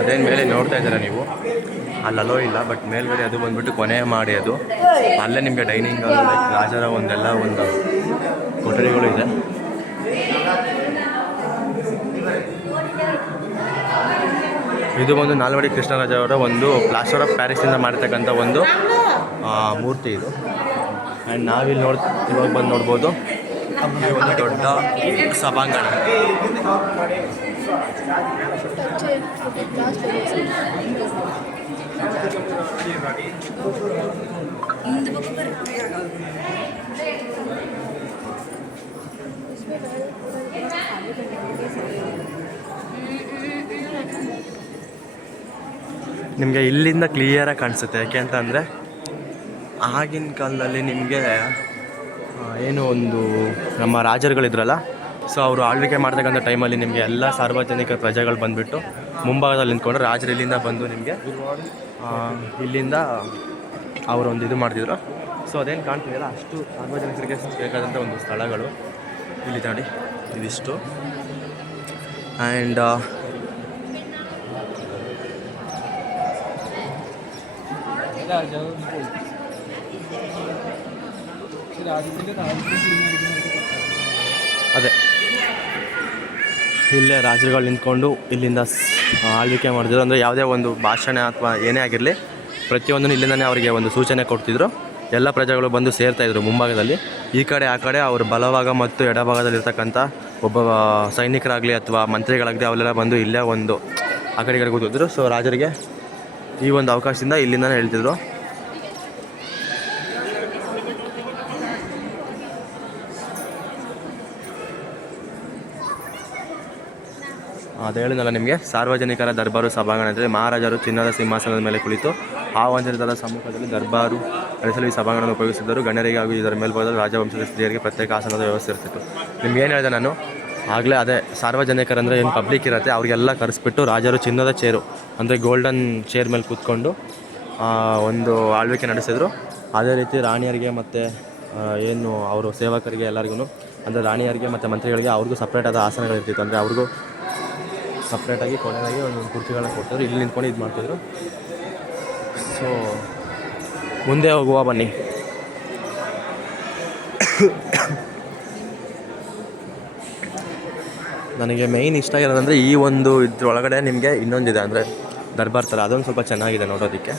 ಅದೇನು ಮೇಲೆ ನೋಡ್ತಾ ಇದ್ದೀರಾ ನೀವು, ಅಲ್ಲೋ ಇಲ್ಲ, ಬಟ್ ಮೇಲ್ಗಡೆ ಅದು ಬಂದುಬಿಟ್ಟು ಕೊನೆ ಮಾಡಿ ಅದು. ಅಲ್ಲೇ ನಿಮಗೆ ಡೈನಿಂಗ್ ಹಾಲ್, ಲೈಕ್ ರಾಜರ ಒಂದೆಲ್ಲ ಒಂದು ಕೊಠಡಿಗಳು ಇದೆ. ಇದು ಒಂದು ನಾಲ್ವಡಿ ಕೃಷ್ಣರಾಜ ಅವರ ಒಂದು ಪ್ಲಾಸ್ಟರ್ ಆಫ್ ಪ್ಯಾರಿಸಿಂದ ಮಾಡಿರ್ತಕ್ಕಂಥ ಒಂದು ಮೂರ್ತಿ ಇದು. ಆ್ಯಂಡ್ ನಾವಿಲ್ಲಿ ಇವಾಗ ಬಂದು ನೋಡ್ಬೋದು ಈ ಒಂದು ದೊಡ್ಡ ಸಭಾಂಗಣ. ನಿಮಗೆ ಇಲ್ಲಿಂದ ಕ್ಲಿಯರಾಗಿ ಕಾಣಿಸುತ್ತೆ. ಯಾಕೆ ಅಂತಂದರೆ ಆಗಿನ ಕಾಲದಲ್ಲಿ ನಿಮಗೆ ಏನು ಒಂದು ನಮ್ಮ ರಾಜರುಗಳಿದ್ರಲ್ಲ, ಸೊ ಅವರು ಆಳ್ವಿಕೆ ಮಾಡ್ತಕ್ಕಂಥ ಟೈಮಲ್ಲಿ ನಿಮಗೆ ಎಲ್ಲ ಸಾರ್ವಜನಿಕ ಪ್ರಜೆಗಳು ಬಂದುಬಿಟ್ಟು ಮುಂಭಾಗದಲ್ಲಿ ನಿಂತ್ಕೊಂಡು ರಾಜರು ಇಲ್ಲಿಂದ ಬಂದು ನಿಮಗೆ ಇಲ್ಲಿಂದ ಅವರೊಂದು ಇದು ಮಾಡ್ತಿದ್ರು. ಸೊ ಅದೇನು ಕಾಣ್ತಿದೆಯಲ್ಲ, ಅಷ್ಟು ಸಾರ್ವಜನಿಕರಿಗೆ ಬೇಕಾದಂಥ ಒಂದು ಸ್ಥಳಗಳು ಇಲ್ಲಿ ನೋಡಿ, ಇದಿಷ್ಟು. ಆ್ಯಂಡ್ ಅದೇ ಇಲ್ಲೇ ರಾಜರುಗಳು ನಿಂತ್ಕೊಂಡು ಇಲ್ಲಿಂದ ಆಳ್ವಿಕೆ ಮಾಡ್ತಿದ್ರು. ಅಂದರೆ ಯಾವುದೇ ಒಂದು ಭಾಷಣ ಅಥವಾ ಏನೇ ಆಗಿರಲಿ ಪ್ರತಿಯೊಂದನ್ನು ಇಲ್ಲಿಂದನೇ ಅವರಿಗೆ ಒಂದು ಸೂಚನೆ ಕೊಡ್ತಿದ್ರು. ಎಲ್ಲ ಪ್ರಜೆಗಳು ಬಂದು ಸೇರ್ತಾಯಿದ್ರು ಮುಂಭಾಗದಲ್ಲಿ. ಈ ಕಡೆ ಆ ಕಡೆ ಅವರು ಬಲಭಾಗ ಮತ್ತು ಎಡಭಾಗದಲ್ಲಿರ್ತಕ್ಕಂಥ ಒಬ್ಬ ಸೈನಿಕರಾಗಲಿ ಅಥವಾ ಮಂತ್ರಿಗಳಾಗಲಿ ಅವರೆಲ್ಲ ಬಂದು ಇಲ್ಲೇ ಒಂದು ಆ ಕಡೆ ಕೂತಿದ್ರು. ಸೊ ರಾಜರಿಗೆ ಈ ಒಂದು ಅವಕಾಶದಿಂದ ಇಲ್ಲಿಂದನೇ ಹೇಳ್ತಿದ್ರು. ಅದು ಹೇಳಿದ್ನಲ್ಲ ನಿಮಗೆ, ಸಾರ್ವಜನಿಕರ ದರ್ಬಾರು ಸಭಾಂಗಣ ಅಂದರೆ ಮಹಾರಾಜರು ಚಿನ್ನದ ಸಿಂಹಾಸನದ ಮೇಲೆ ಕುಳಿತು ಆಹ್ವಾನಿತದ ಸಮ್ಮುಖದಲ್ಲಿ ದರ್ಬಾರು ನಡೆಸಲು ಈ ಸಭಾಂಗಣವನ್ನು ಉಪಯೋಗಿಸಿದ್ದರು. ಗಣ್ಯರಿಗೆ ಹಾಗೂ ಇದರ ಮೇಲ್ಭಾಗದಲ್ಲಿ ರಾಜವಂಶದ ಸ್ತ್ರೀಯರಿಗೆ ಪ್ರತ್ಯೇಕ ಆಸನದ ವ್ಯವಸ್ಥೆ ಇರ್ತಿತ್ತು. ನಿಮ್ಗೆ ಏನು ಹೇಳಿದೆ ನಾನು ಆಗಲೇ, ಅದೇ ಸಾರ್ವಜನಿಕರಂದರೆ ಏನು ಪಬ್ಲಿಕ್ ಇರುತ್ತೆ ಅವರಿಗೆಲ್ಲ ಕರೆಸ್ಬಿಟ್ಟು ರಾಜರು ಚಿನ್ನದ ಚೇರು ಅಂದರೆ ಗೋಲ್ಡನ್ ಚೇರ್ ಮೇಲೆ ಕೂತ್ಕೊಂಡು ಒಂದು ಆಳ್ವಿಕೆ ನಡೆಸಿದ್ರು. ಅದೇ ರೀತಿ ರಾಣಿಯರಿಗೆ ಮತ್ತು ಏನು ಅವರು ಸೇವಕರಿಗೆ ಎಲ್ಲರಿಗೂ, ಅಂದರೆ ರಾಣಿಯರಿಗೆ ಮತ್ತು ಮಂತ್ರಿಗಳಿಗೆ ಅವ್ರಿಗೂ ಸಪ್ರೇಟಾದ ಆಸನಗಳಿರ್ತಿತ್ತು. ಅಂದರೆ ಅವ್ರಿಗೂ ಸಪ್ರೇಟಾಗಿ ಕೊನೆಯಾಗಿ ಒಂದೊಂದು ಕುರ್ಚಿಗಳನ್ನ ಕೊಡ್ತಿದ್ರು. ಇಲ್ಲಿ ನಿಂತ್ಕೊಂಡು ಇದು ಮಾಡ್ತಿದ್ರು. ಸೊ ಮುಂದೆ ಹೋಗುವ ಬನ್ನಿ. ನನಗೆ ಮೇಯ್ನ್ ಇಷ್ಟ ಆಗಿರೋದಂದರೆ ಈ ಒಂದು ಇದ್ರೊಳಗಡೆ ನಿಮಗೆ ಇನ್ನೊಂದಿದೆ, ಅಂದರೆ ದರ್ಬಾರ್ ಥರ, ಅದೊಂದು ಸ್ವಲ್ಪ ಚೆನ್ನಾಗಿದೆ ನೋಡೋದಕ್ಕೆ.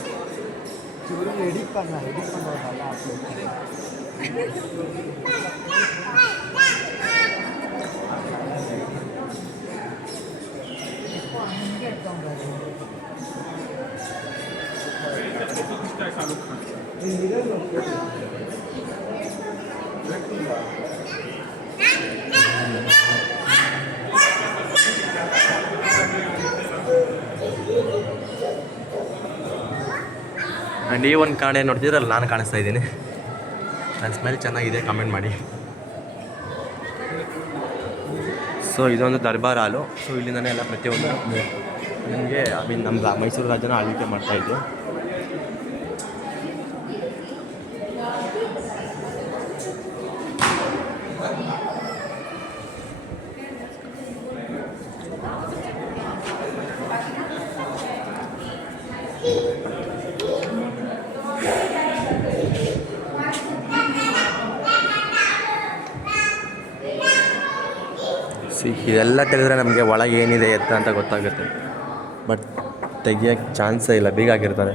ಆ್ಯಂಡ್ ಈ ಒಂದು ಕಾಣೆ ನೋಡ್ತಿದ್ರಲ್ಲಿ ನಾನು ಕಾಣಿಸ್ತಾ ಇದ್ದೀನಿ. ನನ್ನ ಸ್ಮೆಲ್ ಚೆನ್ನಾಗಿದೆ, ಕಮೆಂಟ್ ಮಾಡಿ. ಸೊ ಇದೊಂದು ದರ್ಬಾರ್ ಹಾಲು. ಸೊ ಇಲ್ಲಿಂದನೇ ಎಲ್ಲ ಪ್ರತಿಯೊಂದು ನಿಮಗೆ ನಮ್ಮ ಮೈಸೂರು ರಾಜ್ಯನ ಆಳ್ವಿಕೆ ಮಾಡ್ತಾಯಿದ್ದು. ಇದೆಲ್ಲ ತೆಗೆದ್ರೆ ನಮಗೆ ಒಳಗೆ ಏನಿದೆ ಎತ್ತ ಅಂತ ಗೊತ್ತಾಗುತ್ತೆ. ಬಟ್ ತೆಗಿಯೋಕ್ಕೆ ಚಾನ್ಸೇ ಇಲ್ಲ, ಬೀಗಾಗಿರ್ತಾರೆ.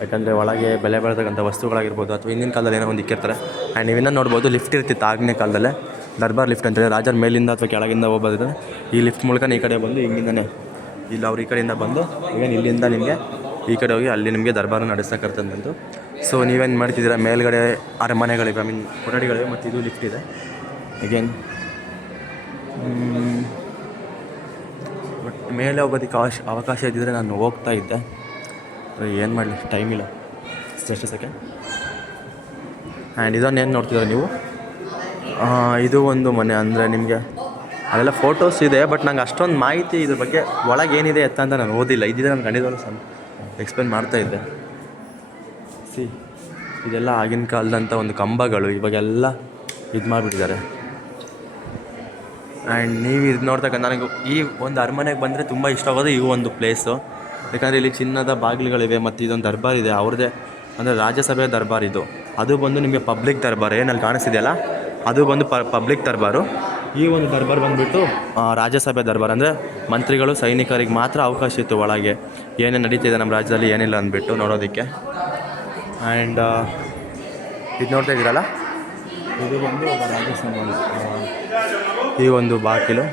ಯಾಕಂದರೆ ಒಳಗೆ ಬೆಲೆ ಬಾಳ್ತಕ್ಕಂಥ ವಸ್ತುಗಳಾಗಿರ್ಬೋದು ಅಥವಾ ಹಿಂದಿನ ಕಾಲದಲ್ಲಿ ಏನೋ ಒಂದು ಇಕ್ಕಿರ್ತಾರೆ. ಆ್ಯಂಡ್ ನೀವಿನ್ನ ನೋಡ್ಬೋದು, ಲಿಫ್ಟ್ ಇರ್ತಿತ್ತು ಆಗಿನ ಕಾಲದಲ್ಲೇ, ದರ್ಬಾರ್ ಲಿಫ್ಟ್ ಅಂತೇಳಿ. ರಾಜರ ಮೇಲಿಂದ ಅಥವಾ ಕೆಳಗಿಂದ ಹೋಗ್ಬೋದಿದೆ. ಈ ಲಿಫ್ಟ್ ಮೂಲಕ ಈ ಕಡೆ ಬಂದು ಹಿಂಗಿಂದನೇ ಇಲ್ಲ ಅವ್ರು ಈ ಕಡೆಯಿಂದ ಬಂದು ಏನು ಇಲ್ಲಿಂದ ನಿಮಗೆ ಈ ಕಡೆ ಹೋಗಿ ಅಲ್ಲಿ ನಿಮಗೆ ದರ್ಬಾರು ನಡೆಸ್ತಕ್ಕಂಥದ್ದು. ಸೊ ನೀವೇನು ಮಾಡ್ತಿದ್ದೀರಾ, ಮೇಲ್ಗಡೆ ಅರಮನೆಗಳಿವೆ, ಕೊಠಡಿಗಳಿವೆ, ಮತ್ತು ಇದು ಲಿಫ್ಟ್ ಇದೆ. ಅಗೇನ್ ಬಟ್ ಮೇಲೆ ಹೋಗೋದಕ್ಕೆ ಅವಕಾಶ ಇದ್ದಿದ್ರೆ ನಾನು ಹೋಗ್ತಾ ಇದ್ದೆ. ಏನು ಮಾಡಲಿ, ಟೈಮ್ ಇಲ್ಲ. Just second. ಆ್ಯಂಡ್ ಇದನ್ನು ಏನು ನೋಡ್ತಿದ್ದಾರೆ ನೀವು, ಇದು ಒಂದು ಮನೆ. ಅಂದರೆ ನಿಮಗೆ ಅದೆಲ್ಲ ಫೋಟೋಸ್ ಇದೆ, ಬಟ್ ನಂಗೆ ಅಷ್ಟೊಂದು ಮಾಹಿತಿ ಇದ್ರ ಬಗ್ಗೆ ಒಳಗೆ ಏನಿದೆ ಎತ್ತ ಅಂತ ನಾನು ಓದಿಲ್ಲ. ಇದ್ದಿದ್ರೆ ನಾನು ಖಂಡಿತವಾಗ್ಲೂ ಎಕ್ಸ್ಪ್ಲೇನ್ ಮಾಡ್ತಾಯಿದ್ದೆ. ಇದೆಲ್ಲ ಆಗಿನ ಕಾಲದಂಥ ಒಂದು ಕಂಬಗಳು, ಇವಾಗೆಲ್ಲ ಇದು ಮಾಡಿಬಿಟ್ಟಿದ್ದಾರೆ. ಆ್ಯಂಡ್ ನೀವು ಇದು ನೋಡ್ತಕ್ಕಂಥ ನನಗೆ ಈ ಒಂದು ಅರಮನೆಗೆ ಬಂದರೆ ತುಂಬ ಇಷ್ಟ ಆಗೋದು ಈ ಒಂದು ಪ್ಲೇಸು. ಯಾಕಂದರೆ ಇಲ್ಲಿ ಚಿನ್ನದ ಬಾಗಿಲುಗಳಿವೆ ಮತ್ತು ಇದೊಂದು ದರ್ಬಾರ್ ಇದೆ ಅವ್ರದ್ದೇ, ಅಂದರೆ ರಾಜ್ಯಸಭೆಯ ದರ್ಬಾರ್ ಇದು. ಅದು ಬಂದು ನಿಮಗೆ ಪಬ್ಲಿಕ್ ದರ್ಬಾರ್ ಏನಲ್ಲಿ ಕಾಣಿಸ್ತಿದೆಯಲ್ಲ ಅದು ಬಂದು ಪಬ್ಲಿಕ್ ದರ್ಬಾರು. ಈ ಒಂದು ದರ್ಬಾರ್ ಬಂದುಬಿಟ್ಟು ರಾಜ್ಯಸಭೆ ದರ್ಬಾರ್, ಅಂದರೆ ಮಂತ್ರಿಗಳು ಸೈನಿಕರಿಗೆ ಮಾತ್ರ ಅವಕಾಶ ಇತ್ತು ಒಳಗೆ ಏನೇನು ನಡೀತಿದೆ ನಮ್ಮ ರಾಜ್ಯದಲ್ಲಿ ಏನಿಲ್ಲ ಅಂದ್ಬಿಟ್ಟು ನೋಡೋದಕ್ಕೆ. ಆ್ಯಂಡ್ ಇದು ನೋಡ್ತಾ ಇದ್ದೀರಲ್ಲ, ಇದು ಬಂದು ರಾಜ್ಯಸಭೆ. ಈ ಒಂದು ಬಾಗಿಲು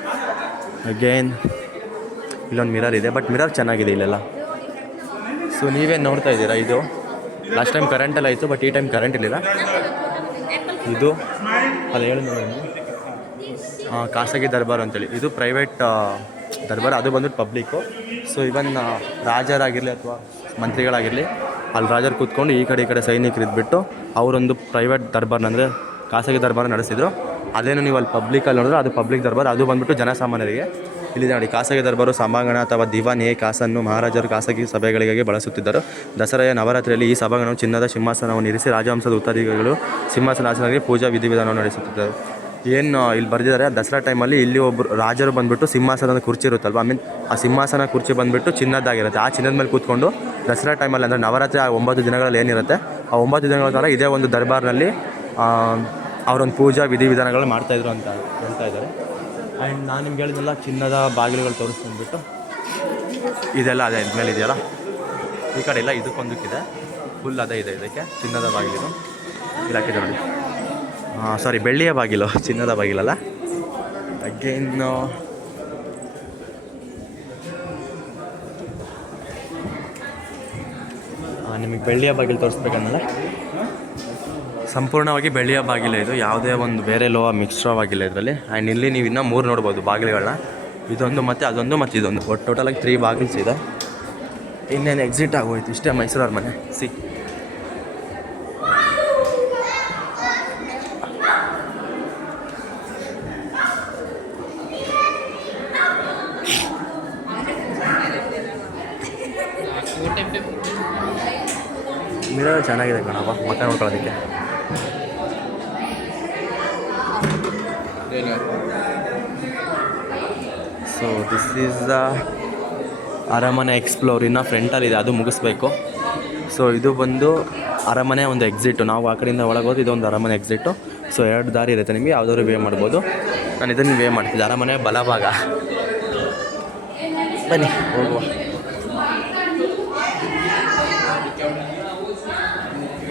ಅಗೇನ್ ಇಲ್ಲೊಂದು ಮಿರರ್ ಇದೆ, ಬಟ್ ಮಿರರ್ ಚೆನ್ನಾಗಿದೆ ಇಲ್ಲೆಲ್ಲ. ಸೊ ನೀವೇನು ನೋಡ್ತಾ ಇದ್ದೀರಾ, ಇದು ಲಾಸ್ಟ್ ಟೈಮ್ ಕರೆಂಟೆಲ್ಲ ಇತ್ತು, ಬಟ್ ಈ ಟೈಮ್ ಕರೆಂಟ್ ಇರಲಿಲ್ಲ. ಇದು ಅದು ಹೇಳಿದ್ರು ಖಾಸಗಿ ದರ್ಬಾರ್ ಅಂತೇಳಿ, ಇದು ಪ್ರೈವೇಟ್ ದರ್ಬಾರ್, ಅದು ಬಂದ್ಬಿಟ್ಟು ಪಬ್ಲಿಕ್ಕು. ಸೊ ಇವನ್ ರಾಜರಾಗಿರಲಿ ಅಥವಾ ಮಂತ್ರಿಗಳಾಗಿರಲಿ ಅಲ್ಲಿ ರಾಜರು ಕೂತ್ಕೊಂಡು ಈ ಕಡೆ ಸೈನಿಕರು ಇದ್ಬಿಟ್ಟು ಅವರೊಂದು ಪ್ರೈವೇಟ್ ದರ್ಬಾರ್ನ ಅಂದರೆ ಖಾಸಗಿ ದರ್ಬಾರ್ ನಡೆಸಿದರು. ಅದೇನು ನೀವು ಅಲ್ಲಿ ಪಬ್ಲಿಕಲ್ಲಿ ನೋಡಿದ್ರೆ ಅದು ಪಬ್ಲಿಕ್ ದರ್ಬಾರ್, ಅದು ಬಂದುಬಿಟ್ಟು ಜನಸಾಮಾನ್ಯರಿಗೆ. ಇಲ್ಲಿದೆ ನೋಡಿ, ಖಾಸಗಿ ದರ್ಬಾರು ಸಭಾಂಗಣ ಅಥವಾ ದಿವಾನ್ ಎ ಕಾಸನ್ನು ಮಹಾರಾಜರು ಖಾಸಗಿ ಸಭೆಗಳಿಗಾಗಿ ಬಳಸುತ್ತಿದ್ದರು. ದಸರೆಯ ನವರಾತ್ರಿಯಲ್ಲಿ ಈ ಸಭಾಂಗಣವು ಚಿನ್ನದ ಸಿಂಹಾಸನವನ್ನು ಇರಿಸಿ ರಾಜವಂಶದ ಉತ್ತರಾಧಿಕಾರಿಗಳು ಸಿಂಹಾಸನಾಸನಗಳಿಗೆ ಪೂಜಾ ವಿಧಿವಿಧಾನವನ್ನು ನಡೆಸುತ್ತಿದ್ದರು. ಏನು ಇಲ್ಲಿ ಬರೆದಿದ್ದಾರೆ, ದಸರಾ ಟೈಮಲ್ಲಿ ಇಲ್ಲಿ ಒಬ್ಬರು ರಾಜರು ಬಂದುಬಿಟ್ಟು ಸಿಂಹಾಸನದ ಕುರ್ಚಿ ಇರುತ್ತಲ್ವ, ಆ ಸಿಂಹಾಸನ ಕುರ್ಚಿ ಬಂದುಬಿಟ್ಟು ಚಿನ್ನದ್ದಾಗಿರುತ್ತೆ. ಆ ಚಿನ್ನದ ಮೇಲೆ ಕೂತ್ಕೊಂಡು ದಸರಾ ಟೈಮಲ್ಲಿ ಅಂದರೆ ನವರಾತ್ರಿ ಆ 9 ದಿನಗಳಲ್ಲಿ ಏನಿರುತ್ತೆ ಆ 9 ದಿನಗಳ ಕಾಲ ಇದೇ ಒಂದು ದರ್ಬಾರ್ನಲ್ಲಿ ಅವರೊಂದು ಪೂಜಾ ವಿಧಿವಿಧಾನಗಳು ಮಾಡ್ತಾಯಿದ್ರು ಅಂತ ಹೇಳ್ತಾ ಇದ್ದಾರೆ. ಆ್ಯಂಡ್ ನಾನು ನಿಮ್ಗೆ ಹೇಳಿದ್ನಲ್ಲ ಚಿನ್ನದ ಬಾಗಿಲುಗಳು ತೋರಿಸ್ಕೊಂಡ್ಬಿಟ್ಟು ಇದೆಲ್ಲ ಅದೇ ಇದ್ಮೇಲೆ ಇದೆಯಲ್ಲ, ಈ ಕಡೆ ಎಲ್ಲ ಇದಕ್ಕೊಂದಕ್ಕಿದೆ, ಫುಲ್ ಅದೇ ಇದೆ. ಇದಕ್ಕೆ ಚಿನ್ನದ ಬಾಗಿಲು ಇಲ್ಲಿ ಹಾಕಿದೆ ನೋಡಿ, ಸಾರಿ ಬೆಳ್ಳಿಯ ಬಾಗಿಲು, ಚಿನ್ನದ ಬಾಗಿಲಲ್ಲ. ಅಗೇನ್ ನಿಮಗೆ ಬೆಳ್ಳಿಯ ಬಾಗಿಲು ತೋರಿಸ್ಬೇಕನ್ನಲ್ಲ, ಸಂಪೂರ್ಣವಾಗಿ ಬೆಳ್ಳಿಯ ಬಾಗಿಲು ಇದು, ಯಾವುದೇ ಒಂದು ಬೇರೆ ಲೋಹ ಮಿಕ್ಸ್ಚರವಾಗಿಲ್ಲ ಇದರಲ್ಲಿ. ಆ್ಯಂಡ್ ಇಲ್ಲಿ ನೀವು ಇನ್ನೂ 3 ನೋಡ್ಬೋದು ಬಾಗಿಲುಗಳನ್ನ, ಇದೊಂದು ಮತ್ತು ಅದೊಂದು ಮತ್ತು ಇದೊಂದು, ಒಟ್ಟು ಟೋಟಲಾಗಿ 3 ಬಾಗಿಲ್ಸ್ ಇದೆ. ಇನ್ನೇನು ಎಕ್ಸಿಟ್ ಆಗೋಯ್ತು ಇಷ್ಟೇ ಮೈಸೂರು ಅರಮನೆ. ಮಿರರ್ ಚೆನ್ನಾಗಿದೆ ಕಣಪ್ಪ ಮಕ್ಕ ನೋಡ್ಕೊಳ್ಳೋದಕ್ಕೆ. ಸೊ ದಿಸ್ ಈಸ್ ದ ಅರಮನೆ ಎಕ್ಸ್ಪ್ಲೋರ್. ಇನ್ನು ಫ್ರಂಟಲ್ಲಿದೆ, ಅದು ಮುಗಿಸ್ಬೇಕು. ಸೊ ಇದು ಬಂದು ಅರಮನೆ ಒಂದು ಎಕ್ಸಿಟು, ನಾವು ಆ ಕಡೆಯಿಂದ ಒಳಗೋದು ಇದೊಂದು ಅರಮನೆ ಎಕ್ಸಿಟು. ಸೊ 2 ದಾರಿ ಇರುತ್ತೆ ನಿಮಗೆ, ಯಾವುದಾದ್ರು ವೇ ಮಾಡ್ಬೋದು. ನಾನು ಇದನ್ನು ವೇ ಮಾಡ್ತಿದ್ದೆ, ಅರಮನೆ ಬಲಭಾಗ. ಬನ್ನಿ ಹೋಗುವ.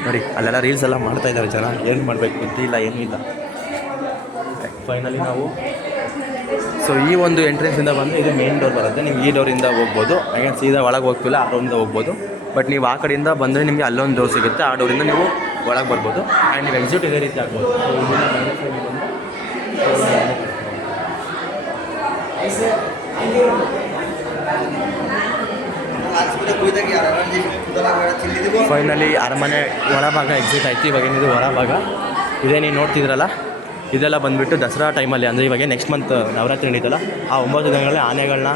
ನೋಡಿ ಅಲ್ಲೆಲ್ಲ ರೀಲ್ಸ್ ಎಲ್ಲ ಮಾಡ್ತಾಯಿದ್ದಾರೆ ಜನ, ಏನು ಮಾಡಬೇಕು ಗೊತ್ತಿಲ್ಲ, ಏನೂ ಇಲ್ಲ. ಫೈನಲಿ ನಾವು ಈ ಒಂದು ಎಂಟ್ರೆನ್ಸಿಂದ ಬಂದು ಇದು ಮೇನ್ ಡೋರ್ ಬರುತ್ತೆ. ನೀವು ಈ ಡೋರಿಂದ ಹೋಗ್ಬೋದು, ಹಾಗೆ ಸೀದಾ ಒಳಗೆ ಹೋಗ್ತಿಲ್ಲ ಆ ಡೋರಿಂದ ಹೋಗ್ಬೋದು. ಬಟ್ ನೀವು ಆ ಕಡೆಯಿಂದ ಬಂದರೆ ನಿಮಗೆ ಅಲ್ಲೊಂದು ಡೋರ್ ಸಿಗುತ್ತೆ, ಆ ಡೋರಿಂದ ನೀವು ಒಳಗೆ ಬರ್ಬೋದು. ಆ್ಯಂಡ್ ನೀವು ಎಕ್ಸಿಟ್ ಇದೇ ರೀತಿ ಆಗ್ಬೋದು. ಫೈನಲಿ ಅರಮನೆ ಒಳಭಾಗ ಎಕ್ಸಿಟ್ ಆಯ್ತು. ಇವಾಗ ಏನಿದೆ ಹೊರಭಾಗ ಇದೇ ನೀವು ನೋಡ್ತಿದ್ರಲ್ಲ, ಇದೆಲ್ಲ ಬಂದುಬಿಟ್ಟು ದಸರಾ ಟೈಮಲ್ಲಿ, ಅಂದರೆ ಇವಾಗ ನೆಕ್ಸ್ಟ್ ಮಂತ್ ನವರಾತ್ರಿ ನಡೀತಲ್ಲ, ಆ 9 ದಿನಗಳಲ್ಲಿ ಆನೆಗಳನ್ನ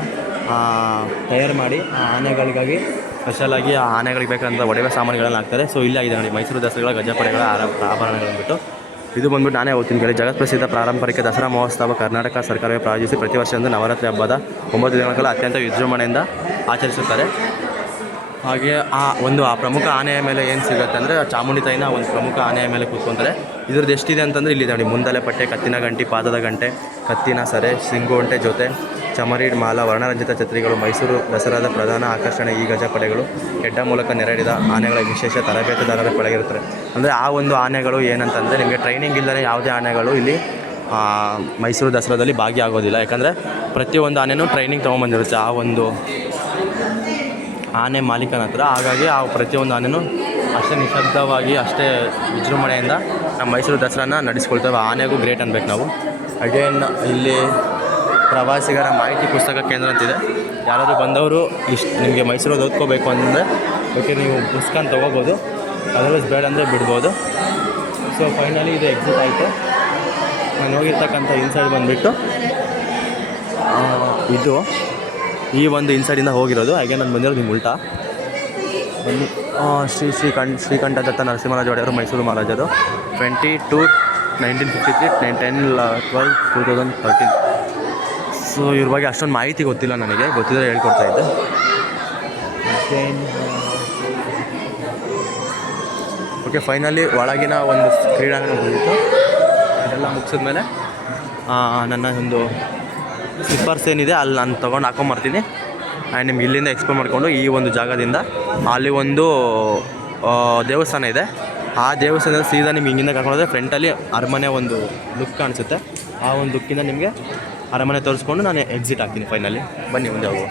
ತಯಾರು ಮಾಡಿ ಆ ಆನೆಗಳಿಗಾಗಿ ಸ್ಪೆಷಲಾಗಿ ಆ ಆನೆಗಳಿಗೆ ಬೇಕಂತ ಒಡವೆ ಸಾಮಾನುಗಳನ್ನು ಹಾಕ್ತಾರೆ. ಸೊ ಇಲ್ಲ ಇದೆ ನೋಡಿ, ಮೈಸೂರು ದಸರೆಗಳ ಗಜಪಡೆಗಳ ಆಭರಣಗಳು ಅಂದ್ಬಿಟ್ಟು. ಇದು ಬಂದುಬಿಟ್ಟು ನಾನೇ ಓದ್ತೀನಿ ಕೇಳಿ. ಜಗತ್ಪ್ರಸಿದ್ಧ ಪಾರಂಪರಿಕ ದಸರಾ ಮಹೋತ್ಸವ ಕರ್ನಾಟಕ ಸರ್ಕಾರವೇ ಪ್ರಾಯೋಜಿಸಿ ಪ್ರತಿ ವರ್ಷದಂದು ನವರಾತ್ರಿ ಹಬ್ಬದ 9 ದಿನಗಳ ಕಾಲ ಅತ್ಯಂತ ವಿಜೃಂಭಣೆಯಿಂದ ಆಚರಿಸುತ್ತಾರೆ. ಹಾಗೆ ಆ ಪ್ರಮುಖ ಆನೆಯ ಮೇಲೆ ಏನು ಸಿಗುತ್ತೆ ಅಂದರೆ ಚಾಮುಂಡಿ ತಾಯಿನ ಒಂದು ಪ್ರಮುಖ ಆನೆಯ ಮೇಲೆ ಕೂತ್ಕೊತಾರೆ. ಇದ್ರದ್ದು ಎಷ್ಟಿದೆ ಅಂತಂದರೆ ಇಲ್ಲಿದೆ ನೋಡಿ, ಮುಂದಲೆ ಪಟ್ಟೆ, ಕತ್ತಿನ ಗಂಟಿ, ಪಾದದ ಗಂಟೆ, ಕತ್ತಿನ ಸರೆ, ಸಿಂಗೋಂಟೆ ಜೊತೆ, ಚಮರಿ ಮಾಲ, ವರ್ಣರಂಜಿತ ಛತ್ರಿಗಳು. ಮೈಸೂರು ದಸರಾದ ಪ್ರಧಾನ ಆಕರ್ಷಣೆ ಈ ಗಜಪಡೆಗಳು. ಹೆಡ್ಡ ಮೂಲಕ ನೆರೆಡಿದ ಆನೆಗಳ ವಿಶೇಷ ತರಬೇತುದಾರರ ಕೆಳಗಿರುತ್ತಾರೆ. ಅಂದರೆ ಆ ಒಂದು ಆನೆಗಳು ಏನಂತಂದರೆ ನಿಮಗೆ ಟ್ರೈನಿಂಗ್ ಇಲ್ಲದೇ ಯಾವುದೇ ಆನೆಗಳು ಇಲ್ಲಿ ಮೈಸೂರು ದಸರಾದಲ್ಲಿ ಭಾಗಿಯಾಗೋದಿಲ್ಲ. ಯಾಕಂದರೆ ಪ್ರತಿಯೊಂದು ಆನೆಯೂ ಟ್ರೈನಿಂಗ್ ತೊಗೊಂಬಂದಿರುತ್ತೆ ಆ ಒಂದು ಆನೆ ಮಾಲೀಕನ ಹತ್ರ. ಹಾಗಾಗಿ ಆ ಪ್ರತಿಯೊಂದು ಆನೆಯೂ ಅಷ್ಟೇ ನಿಶಬ್ದವಾಗಿ ಅಷ್ಟೇ ವಿಜೃಂಭಣೆಯಿಂದ ನಮ್ಮ ಮೈಸೂರು ದಸರಾನ ನಡೆಸ್ಕೊಳ್ತೇವೆ. ಆನೆಗೂ ಗ್ರೇಟ್ ಅನ್ಬೇಕು ನಾವು. ಅಗೇನ್ ಇಲ್ಲಿ ಪ್ರವಾಸಿಗರ ಮಾಹಿತಿ ಪುಸ್ತಕ ಕೇಂದ್ರ ಅಂತಿದೆ. ಯಾರಾದರೂ ಬಂದವರು ನಿಮಗೆ ಮೈಸೂರಲ್ಲಿ ಓದ್ಕೋಬೇಕು ಅಂದರೆ ಓಕೆ, ನೀವು ಪುಸ್ತಕ ತೊಗೋಬೋದು, ಅದರ್ವೈಸ್ ಬೇಡ ಅಂದರೆ ಬಿಡ್ಬೋದು. ಸೊ ಫೈನಲಿ ಇದು ಎಕ್ಸಿಟ್ ಆಯಿತು. ನಾನು ಹೋಗಿರ್ತಕ್ಕಂಥ ಇನ್ಸೈಡ್ ಬಂದುಬಿಟ್ಟು ಇದು ಈ ಒಂದು ಇನ್ಸೈಡಿಂದ ಹೋಗಿರೋದು. ಹಾಗೆ ನಾನು ಬಂದಿರೋದು ನಿಮ್ಮ ಉಲ್ಟಾ ಬನ್ನಿ. ಶ್ರೀಕಂಠ ದತ್ತ ನರಸಿಂಹರಾಜ ಒಡೆಯರು ಮೈಸೂರು ಮಹಾರಾಜರು 22 1953 10 12 2013. ಸೊ ಇವ್ರ ಬಗ್ಗೆ ಅಷ್ಟೊಂದು ಮಾಹಿತಿ ಗೊತ್ತಿಲ್ಲ ನನಗೆ, ಗೊತ್ತಿದ್ದರೆ ಹೇಳ್ಕೊಡ್ತಾಯಿದ್ದೆ. ದೆನ್ ಓಕೆ, ಫೈನಲಿ ಒಳಗಿನ ಒಂದು ಕ್ರೀಡಾಂಗಣ ಮುಗಿದಿತ್ತು. ಅದೆಲ್ಲ ಮುಗಿಸಿದ್ಮೇಲೆ ನನ್ನ ಒಂದು ಸ್ಲಿಪ್ಪರ್ಸ್ ಏನಿದೆ ಅಲ್ಲಿ ನಾನು ತೊಗೊಂಡು ಹಾಕೊಂಬರ್ತೀನಿ. ಆ್ಯಂಡ್ ನಿಮ್ಗೆ ಇಲ್ಲಿಂದ ಎಕ್ಸ್ಪ್ಲೋರ್ ಮಾಡಿಕೊಂಡು ಈ ಒಂದು ಜಾಗದಿಂದ ಅಲ್ಲಿ ಒಂದು ದೇವಸ್ಥಾನ ಇದೆ. ಆ ದೇವಸ್ಥಾನದ ಸೀದಾ ನಿಮ್ಗೆ ಹಿಂಗಿಂದ ಕರ್ಕೊಂಡೋದ್ರೆ ಫ್ರಂಟಲ್ಲಿ ಅರಮನೆ ಒಂದು ಲುಕ್ ಕಾಣಿಸುತ್ತೆ. ಆ ಒಂದು ಲುಕ್ಕಿಂದ ನಿಮಗೆ ಅರಮನೆ ತೋರಿಸ್ಕೊಂಡು ನಾನು ಎಕ್ಸಿಟ್ ಆಗ್ತೀನಿ ಫೈನಲಿ. ಬನ್ನಿ ಮುಂದೆ ಹೋಗುವ.